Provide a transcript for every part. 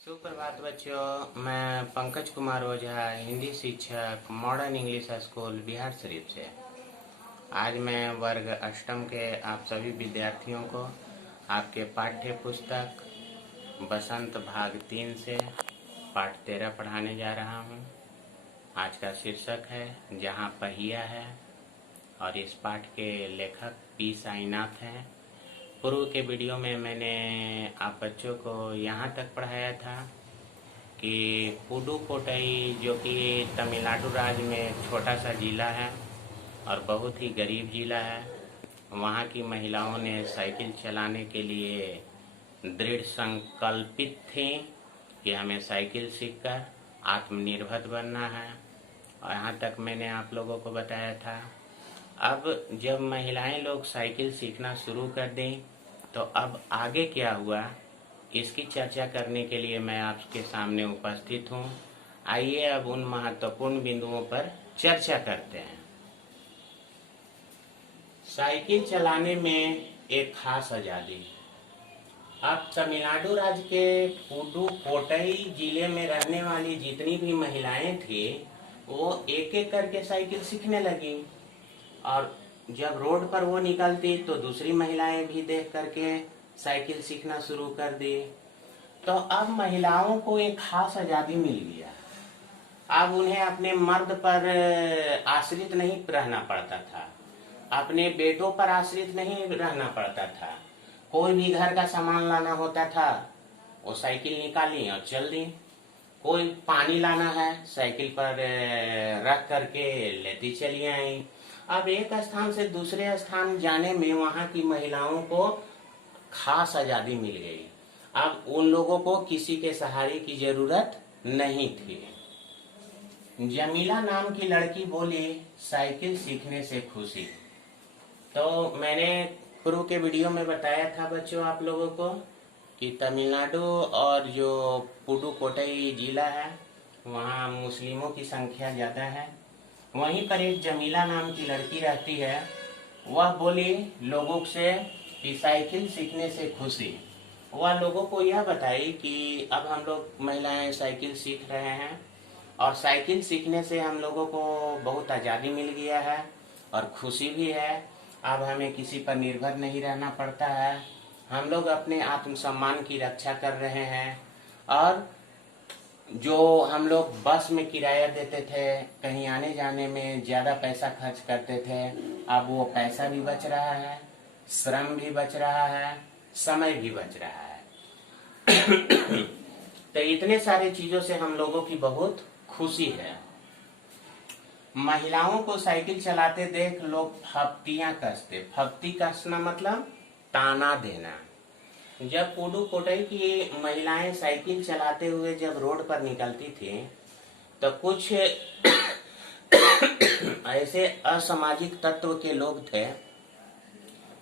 सुप्रभात बच्चों, मैं पंकज कुमार ओझा, हिंदी शिक्षक, modern English school Bihar Sharif से। आज मैं वर्ग अष्टम के आप सभी विद्यार्थियों को आपके पाठ्य पुस्तक बसंत भाग 3 से पाठ 13 पढ़ाने जा रहा हूँ। आज का शीर्षक है जहाँ पहिया है और इस पाठ के लेखक पी साईनाथ हैं। पूर्व के वीडियो में मैंने आप बच्चों को यहाँ तक पढ़ाया था कि पुडुकोट्टई जो कि तमिलनाडु राज्य में एक छोटा सा जिला है और बहुत ही गरीब जिला है, वहाँ की महिलाओं ने साइकिल चलाने के लिए दृढ़ संकल्पित थी कि हमें साइकिल सीखकर आत्मनिर्भर बनना है। और यहाँ तक मैंने आप लोगों को बताया था। अब जब महिलाएं लोग साइकिल सीखना शुरू कर दें तो अब आगे क्या हुआ, इसकी चर्चा करने के लिए मैं आपके सामने उपस्थित हूँ। आइए अब उन महत्वपूर्ण बिंदुओं पर चर्चा करते हैं। साइकिल चलाने में एक खास आजादी। अब तमिलनाडु राज्य के पुडुकोट्टई जिले में रहने वाली जितनी भी महिलाएं थी वो एक एक करके साइकिल सीखने लगी और जब रोड पर वो निकलती तो दूसरी महिलाएं भी देख करके साइकिल सीखना शुरू कर दी। तो अब महिलाओं को एक खास आजादी मिल गया। अब उन्हें अपने मर्द पर आश्रित नहीं रहना पड़ता था, अपने बेटों पर आश्रित नहीं रहना पड़ता था। कोई भी घर का सामान लाना होता था वो साइकिल निकाली और चल दी। कोई पानी लाना है साइकिल पर रख करके लेती चली आई। अब एक स्थान से दूसरे स्थान जाने में वहां की महिलाओं को खास आजादी मिल गई। अब उन लोगों को किसी के सहारे की जरूरत नहीं थी। जमीला नाम की लड़की बोली, साइकिल सीखने से खुशी। तो मैंने पूर्व के वीडियो में बताया था बच्चों आप लोगों को कि तमिलनाडु और जो पुडुकोट्टई जिला है वहाँ मुस्लिमों की संख्या ज्यादा है। वहीं पर एक जमीला नाम की लड़की रहती है। वह बोली लोगों से कि साइकिल सीखने से खुशी। वह लोगों को यह बताई कि अब हम लोग महिलाएं साइकिल सीख रहे हैं और साइकिल सीखने से हम लोगों को बहुत आज़ादी मिल गया है और खुशी भी है। अब हमें किसी पर निर्भर नहीं रहना पड़ता है। हम लोग अपने आत्मसम्मान की रक्षा कर रहे हैं और जो हम लोग बस में किराया देते थे, कहीं आने जाने में ज्यादा पैसा खर्च करते थे, अब वो पैसा भी बच रहा है, श्रम भी बच रहा है, समय भी बच रहा है। तो इतने सारे चीजों से हम लोगों की बहुत खुशी है। महिलाओं को साइकिल चलाते देख लोग फप्तियां कसते। फप्ती कसना मतलब ताना देना। जब पुडुकोट्टई की महिलाएं साइकिल चलाते हुए जब रोड पर निकलती थी तो कुछ ऐसे असामाजिक तत्व के लोग थे,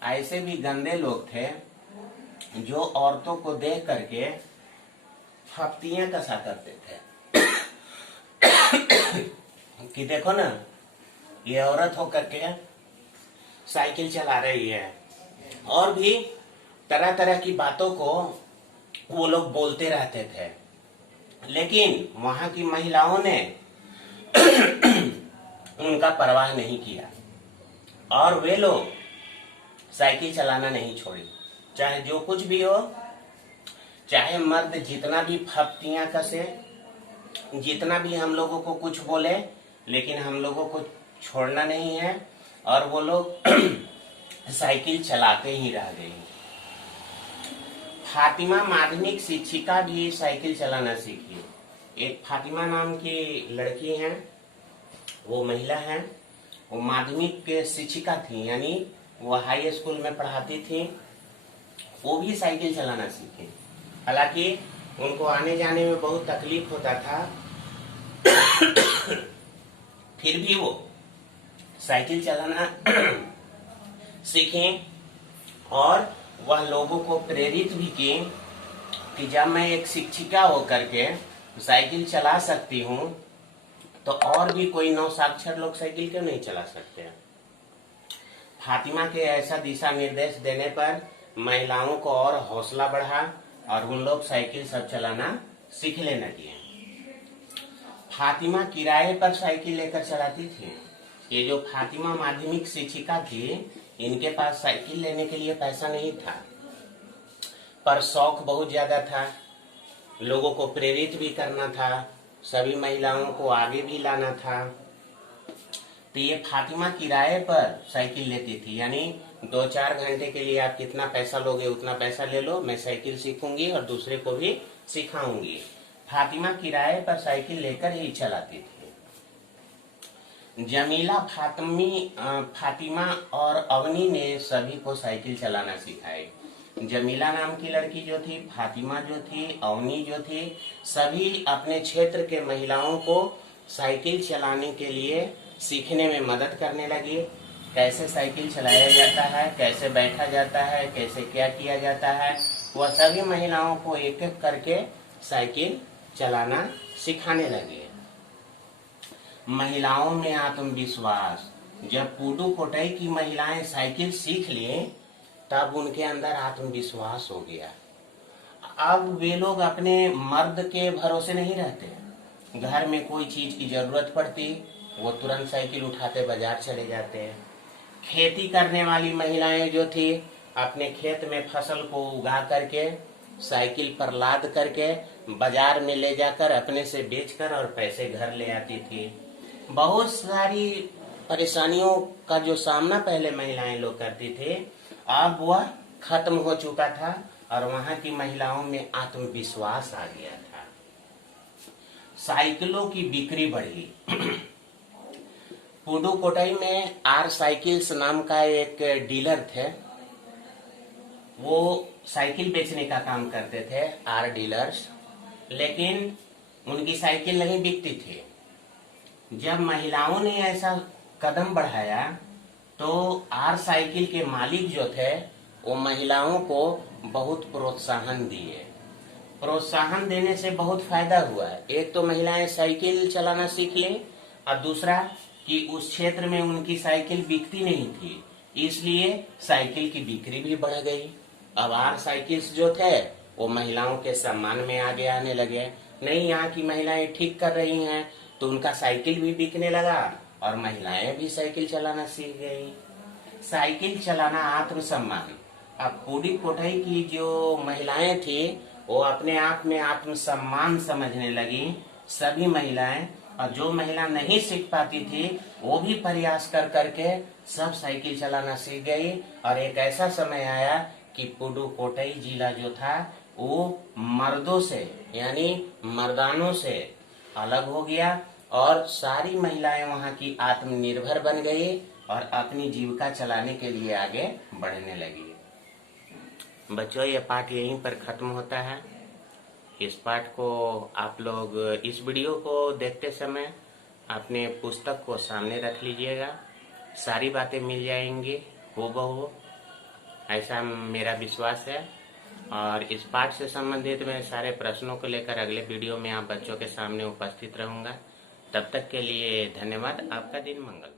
ऐसे भी गंदे लोग थे जो औरतों को देख करके फप्तियां कसा करते थे कि देखो ना ये औरत हो करके साइकिल चला रही है। और भी तरह तरह की बातों को वो लोग बोलते रहते थे, लेकिन वहां की महिलाओं ने उनका परवाह नहीं किया और वे लोग साइकिल चलाना नहीं छोड़ी। चाहे जो कुछ भी हो, चाहे मर्द जितना भी फप्तियां कसे, जितना भी हम लोगों को कुछ बोले, लेकिन हम लोगों को छोड़ना नहीं है। और वो लोग साइकिल चलाते ही रह गई। फातिमा माध्यमिक शिक्षिका भी साइकिल चलाना सीखी। एक फातिमा नाम की लड़की है, वो महिला है, वो माध्यमिक के शिक्षिका थी, यानी वो हाई स्कूल में पढ़ाती थी। वो भी साइकिल चलाना सीखी। हालांकि उनको आने जाने में बहुत तकलीफ होता था, फिर भी वो साइकिल चलाना सीखे और वह लोगों को प्रेरित भी की कि जब मैं एक शिक्षिका होकर के साइकिल चला सकती हूँ तो और भी कोई नौसाक्षर लोग साइकिल क्यों नहीं चला सकते। फातिमा के ऐसा दिशा निर्देश देने पर महिलाओं को और हौसला बढ़ा और उन लोग साइकिल सब चलाना सीखने लगी। फातिमा किराए पर साइकिल लेकर चलाती थी। ये जो फातिमा माध्यमिक शिक्षिका थी, इनके पास साइकिल लेने के लिए पैसा नहीं था, पर शौक बहुत ज्यादा था। लोगों को प्रेरित भी करना था, सभी महिलाओं को आगे भी लाना था। तो ये फातिमा किराए पर साइकिल लेती थी, यानी 2-4 घंटे के लिए आप कितना पैसा लोगे उतना पैसा ले लो, मैं साइकिल सीखूंगी और दूसरे को भी सिखाऊंगी। फातिमा किराए पर साइकिल लेकर ही चलाती थी। जमीला, फातिमा और अवनी ने सभी को साइकिल चलाना सिखाई। जमीला नाम की लड़की जो थी, फातिमा जो थी, अवनी जो थी, सभी अपने क्षेत्र के महिलाओं को साइकिल चलाने के लिए सीखने में मदद करने लगी। कैसे साइकिल चलाया जाता है, कैसे बैठा जाता है, कैसे क्या किया जाता है, वह सभी महिलाओं को एक एक करके साइकिल चलाना सिखाने लगे। महिलाओं में आत्मविश्वास। जब पुडुकोट्टई की महिलाएं साइकिल सीख ली, तब उनके अंदर आत्मविश्वास हो गया। अब वे लोग अपने मर्द के भरोसे नहीं रहते। घर में कोई चीज की जरूरत पड़ती, वो तुरंत साइकिल उठाते बाजार चले जाते हैं। खेती करने वाली महिलाएं जो थी, अपने खेत में फसल को उगा करके साइकिल पर लाद करके बाजार में ले जाकर अपने से बेचकर और पैसे घर ले आती थी। बहुत सारी परेशानियों का जो सामना पहले महिलाएं लोग करती थी, अब वह खत्म हो चुका था और वहां की महिलाओं में आत्मविश्वास आ गया था। साइकिलों की बिक्री बढ़ी। पुडुकोट्टई में आर साइकिल्स नाम का एक डीलर थे। वो साइकिल बेचने का काम करते थे, आर डीलर्स, लेकिन उनकी साइकिल नहीं बिकती थी। जब महिलाओं ने ऐसा कदम बढ़ाया तो आर साइकिल के मालिक जो थे, वो महिलाओं को बहुत प्रोत्साहन दिए। प्रोत्साहन देने से बहुत फायदा हुआ। एक तो महिलाएं साइकिल चलाना सीख लें, और दूसरा कि उस क्षेत्र में उनकी साइकिल बिकती नहीं थी, इसलिए साइकिल की बिक्री भी बढ़ गई। अब आर साइकिल्स जो थे वो महिलाओं के सम्मान में आगे आने लगे। नहीं, यहाँ की महिलाएं ठीक कर रही हैं, तो उनका साइकिल भी बिकने लगा और महिलाएं भी साइकिल चलाना सीख गई। साइकिल चलाना आत्मसम्मान। अब पुडुकोट्टई की जो महिलाएं थी, वो अपने आप में आत्मसम्मान समझने लगी, सभी महिलाएं। और जो महिला नहीं सीख पाती थी, वो भी प्रयास कर करके सब साइकिल चलाना सीख गई। और एक ऐसा समय आया कि पुडुकोट्टई जिला जो था वो मर्दों से, यानी मर्दानों से अलग हो गया और सारी महिलाएं वहां की आत्मनिर्भर बन गई और अपनी जीविका चलाने के लिए आगे बढ़ने लगी। बच्चों, ये पाठ यहीं पर खत्म होता है। इस पाठ को आप लोग, इस वीडियो को देखते समय अपने पुस्तक को सामने रख लीजिएगा। सारी बातें मिल जाएंगी हूबहू, ऐसा मेरा विश्वास है। और इस पाठ से संबंधित मैं सारे प्रश्नों को लेकर अगले वीडियो में आप बच्चों के सामने उपस्थित रहूंगा। तब तक के लिए धन्यवाद। आपका दिन मंगल।